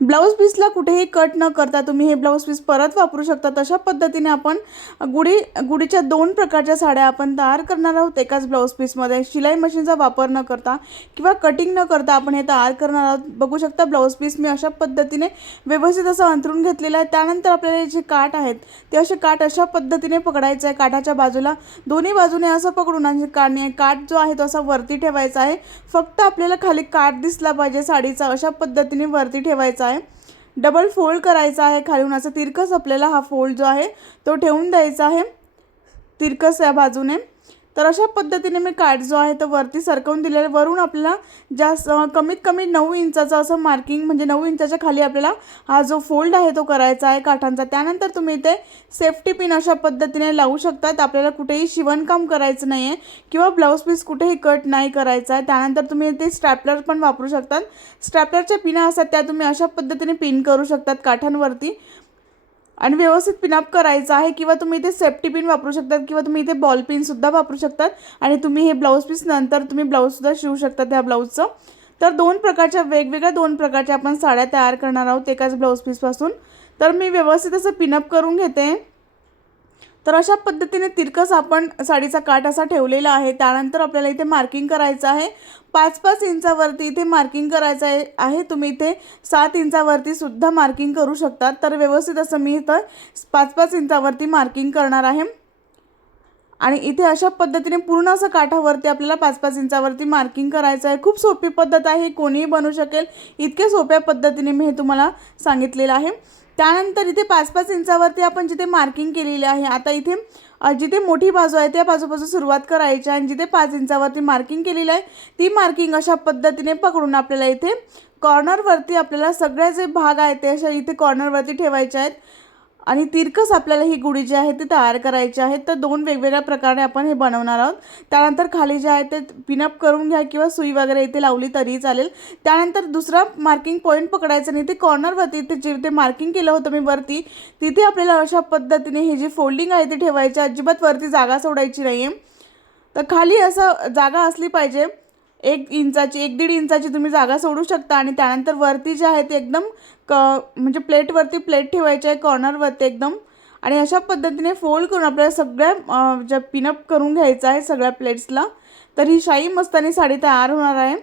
Blouse पीसला कुठेही cut न करता तुम्ही हे ब्लाऊज पीस परत वापरू शकता. तशा पद्धतीने आपण गुढी गुढीच्या दोन प्रकारच्या साड्या आपण तयार करणार आहोत. एकाच ब्लाऊज पीसमध्ये शिलाई मशीनचा वापर न करता किंवा कटिंग न करता आपण हे तयार करणार आहोत. बघू शकता ब्लाऊज पीस मी अशा पद्धतीने व्यवस्थित असं अंतरून घेतलेलं आहे. त्यानंतर आपल्याला जे काठ आहेत ते असे काठ अशा पद्धतीने पकडायचं आहे. काठाच्या बाजूला दोन्ही बाजूने असं पकडून आणि काढणे काठ जो आहे तो असा वरती ठेवायचा आहे. फक्त आपल्याला खाली काठ दिसला पाहिजे साडीचा. अशा पद्धतीने वरती ठेवायचा आहे. डबल फोल्ड करायचा आहे खालून. असं तिरकस आपल्याला हा फोल्ड जो आहे तो ठेवून द्यायचा आहे. तिरकस या बाजूने. तर अशा पद्धतीने मी काठ जो आहे तो वरती सरकवून दिलेला वरून आपल्याला जास्त कमीत कमी नऊ इंचाचं असं मार्किंग म्हणजे नऊ इंचाच्या खाली आपल्याला हा जो फोल्ड आहे तो करायचा आहे काठांचा. त्यानंतर तुम्ही इथे सेफ्टी पिन अशा पद्धतीने लावू शकतात आपल्याला कुठेही शिवणकाम करायचं नाही आहे किंवा ब्लाऊज पीस कुठेही कट नाही करायचा आहे. त्यानंतर तुम्ही इथे स्ट्रॅपलर पण वापरू शकतात. स्ट्रॅपलरच्या पिना असतात त्या तुम्ही अशा पद्धतीने पिन करू शकतात काठांवरती. आणि व्यवस्थित पिनअप करायचं आहे किंवा तुम्ही इथे सेफ्टी पिन वापरू शकतात किंवा तुम्ही इथे बॉल पिनसुद्धा वापरू शकतात. आणि तुम्ही हे ब्लाऊज पीस नंतर तुम्ही ब्लाऊजसुद्धा शिवू शकता त्या ब्लाऊजचं तर दोन प्रकारच्या वेगवेगळ्या दोन प्रकारच्या आपण साड्या तयार करणार आहोत एकाच ब्लाऊज पीसपासून तर मी व्यवस्थित असं पिनअप करून घेते. तर अशा पद्धतीने तिरकस आपण साडीचा काठ असा ठेवलेला आहे. त्यानंतर आपल्याला इथे मार्किंग करायचं आहे. पाच पाच इंचावरती इथे मार्किंग करायचं आहे आहे. तुम्ही इथे सात इंचावरती सुद्धा मार्किंग करू शकतात तर व्यवस्थित असं मी इथं पाच पाच इंचावरती मार्किंग करणार आहे. आणि इथे अशा पद्धतीने पूर्ण असं काठावरती आपल्याला पाच पाच इंचावरती मार्किंग करायचं आहे. खूप सोपी पद्धत आहे. कोणीही बनवू शकेल. इतक्या सोप्या पद्धतीने मी हे तुम्हाला सांगितलेलं आहे. त्यानंतर इथे पाच पाच इंचावरती आपण जिथे मार्किंग केलेली आहे आता इथे जिथे मोठी बाजू आहे त्या बाजूपासून सुरुवात करायची आहे आणि जिथे पाच इंचावरती मार्किंग केलेली आहे ती मार्किंग अशा पद्धतीने पकडून आपल्याला इथे कॉर्नरवरती आपल्याला सगळे जे भाग आहेत ते अशा इथे कॉर्नरवरती ठेवायचे आहेत. आणि तिरकस आपल्याला ही गुढी जी आहे ती तयार करायची आहे. तर दोन वेगवेगळ्या प्रकारे आपण हे बनवणार आहोत. त्यानंतर खाली जे आहे ते पिनअप करून घ्या किंवा सुई वगैरे इथे लावली तरी चालेल. त्यानंतर दुसरा मार्किंग पॉईंट पकडायचं आणि ते कॉर्नरवरती ते जिथे मार्किंग केलं होतं मी वरती तिथे आपल्याला अशा पद्धतीने हे जी फोल्डिंग आहे ती ठेवायची अजिबात वरती जागा सोडायची नाही आहे तर खाली असं जागा असली पाहिजे. एक इंचाची एक दीड इंचाची तुम्ही जागा सोडू शकता आणि त्यानंतर वरती जे आहे ते एकदम क म्हणजे प्लेटवरती प्लेट ठेवायची आहे कॉर्नरवरती एकदम. आणि अशा पद्धतीने फोल्ड करून आपल्याला सगळ्या ज्या पिनअप करून घ्यायचं आहे सगळ्या प्लेट्सला तर ही शाही मस्तानी साडी तयार होणार आहे.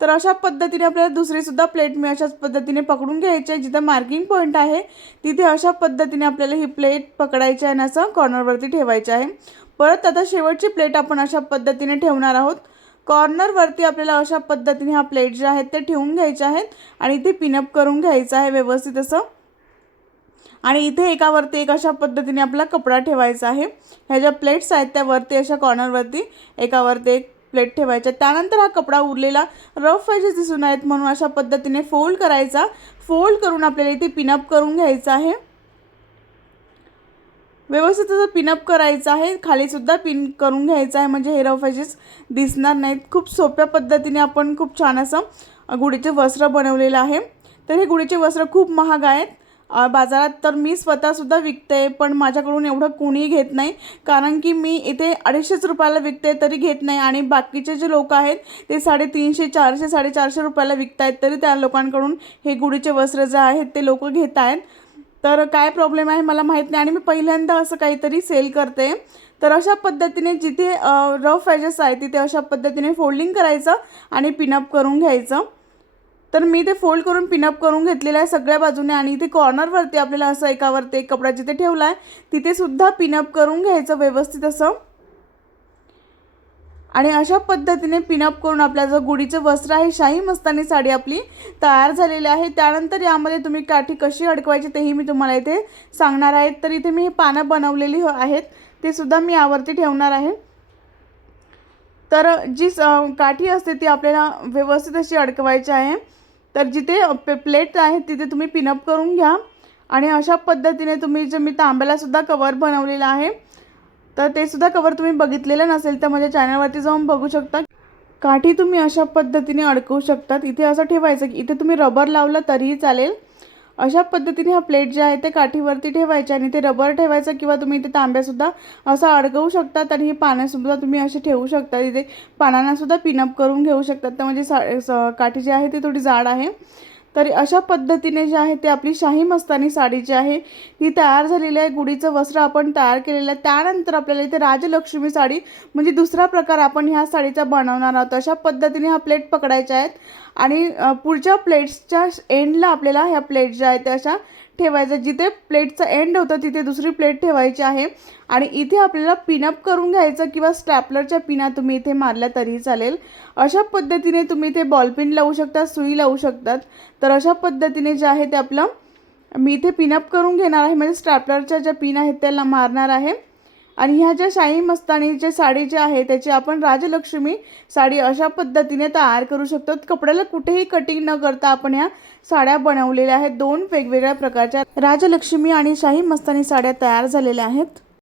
तर अशा पद्धतीने आपल्याला दुसरीसुद्धा प्लेट मी अशाच पद्धतीने पकडून घ्यायची आहे जिथं मार्किंग पॉईंट आहे तिथे अशा पद्धतीने आपल्याला ही प्लेट पकडायची आहे आणि असं कॉर्नरवरती ठेवायची आहे. परत आता शेवटची प्लेट आपण अशा पद्धतीने ठेवणार आहोत. कॉर्नरवरती आपल्याला अशा पद्धतीने हा प्लेट जे आहेत ते ठेवून घ्यायचे आहेत आणि इथे पिनअप करून घ्यायचं आहे व्यवस्थित असं. आणि इथे एकावरती एक अशा पद्धतीने आपला कपडा ठेवायचा आहे. ह्या ज्या प्लेट्स आहेत त्यावरती अशा कॉर्नरवरती एकावरती एक प्लेट ठेवायच्या त्यानंतर हा कपडा उरलेला रफ एजेस दिसून आहेत म्हणून अशा पद्धतीने फोल्ड करायचा. फोल्ड करून आपल्याला इथे पिनअप करून घ्यायचं आहे. व्यवस्थित असं पिनअप करायचं आहे. खालीसुद्धा पिन करून घ्यायचं आहे. म्हणजे हे रफ एजेस दिसणार नाहीत. खूप सोप्या पद्धतीने आपण खूप छान असं गुढीचे वस्त्र बनवलेलं आहे. तर हे गुढीचे वस्त्र खूप महाग आहेत. बाजारात तर मी स्वतःसुद्धा विकते पण माझ्याकडून एवढं कोणीही घेत नाही. कारण की मी इथे अडीचशेच रुपयाला विकते तरी घेत नाही. आणि बाकीचे जे लोक आहेत ते साडेतीनशे चारशे साडेचारशे रुपयाला विकत आहेत तरी त्या लोकांकडून हे गुढीचे वस्त्र जे आहेत ते लोक घेत आहेत तर काय प्रॉब्लेम आहे मला माहीत नाही. आणि मी पहिल्यांदा असं काहीतरी सेल करते. तर अशा पद्धतीने जिथे रफ एजेस आहे तिथे अशा पद्धतीने फोल्डिंग करायचं आणि पिनअप करून घ्यायचं. तर मी ते फोल्ड करून पिनअप करून घेतलेलं आहे सगळ्या बाजूने आणि इथे कॉर्नरवरती आपल्याला असं एकावरती एक कपडा जिथे ठेवला आहे तिथेसुद्धा पिनअप करून घ्यायचं व्यवस्थित असं. आणि अशा पद्धतीने पिनअप करून आपल्या जो गुढीचं वस्त्र आहे शाही मस्तानी साडी आपली तयार झालेली आहे. त्यानंतर यामध्ये तुम्ही काठी कशी अडकवायची तेही मी तुम्हाला इथे सांगणार आहे. तर इथे मी हे पानं बनवलेली हो- आहेत ते सुद्धा मी यावरती ठेवणार आहे. तर जी स- काठी असते ती आपल्याला व्यवस्थित अशी अडकवायची आहे. तर जिथे पे प्लेट आहे तिथे तुम्ही पिनअप करून घ्या. आणि अशा पद्धतीने तुम्ही जे मी तांब्यालासुद्धा कवर बनवलेलं आहे तर ते सुद्धा कवर तुम्ही बघितलेलं नसेल तर माझ्या चॅनलवरती जाऊन बघू शकता. काठी तुम्ही अशा पद्धतीने अडकवू शकतात. इथे असं ठेवायचं की इथे तुम्ही रबर लावलं तरीही चालेल. अशा पद्धतीने हा प्लेट जे आहे ते काठीवरती ठेवायचे आणि ते रबर ठेवायचं किंवा तुम्ही इथे तांब्यासुद्धा असं अडकवू शकतात आणि ही पाण्यासुद्धा तुम्ही असे ठेवू शकता इथे पानांनासुद्धा पिनअप करून घेऊ शकतात. तर म्हणजे सा काठी जी आहे ती थोडी जाड आहे. तर अशा पद्धतीने जे आहे ते आपली शाही मस्तानी साडी जी आहे ती तयार झालेली आहे. गुढीचं वस्त्र आपण तयार केलेलं आहे. त्यानंतर आपल्याला इथे राजलक्ष्मी साडी म्हणजे दुसरा प्रकार आपण ह्या साडीचा बनवणार आहोत. अशा पद्धतीने हा प्लेट पकडायच्या आहेत आणि पुढच्या प्लेट्सच्या एंडला आपल्याला ह्या प्लेट ज्या आहेत त्या अशा ठेवायचं. जिथे प्लेटचा एंड होतं तिथे दुसरी प्लेट ठेवायची आहे. आणि इथे आपल्याला पिनअप करून घ्यायचं किंवा स्टॅपलरच्या पिना तुम्ही इथे मारल्या तरी चालेल. अशा पद्धतीने तुम्ही इथे बॉलपिन लावू शकता सुई लावू शकतात तर अशा पद्धतीने जे आहे ते आपलं मी इथे पिनअप करून घेणार आहे. म्हणजे स्टॅपलरच्या ज्या पिन आहेत त्याला मारणार आहे. आणि ह्या ज्या शाही मस्तानीची साडी जी आहे त्याची आपण राजलक्ष्मी साडी अशा पद्धतीने तयार करू शकतो. कपड्याला कुठेही कटिंग न करता आपण ह्या साड्या बनवलेल्या आहेत. दोन वेगवेगळ्या प्रकारच्या राजलक्ष्मी आणि शाही मस्तानी साड्या तयार झालेल्या आहेत.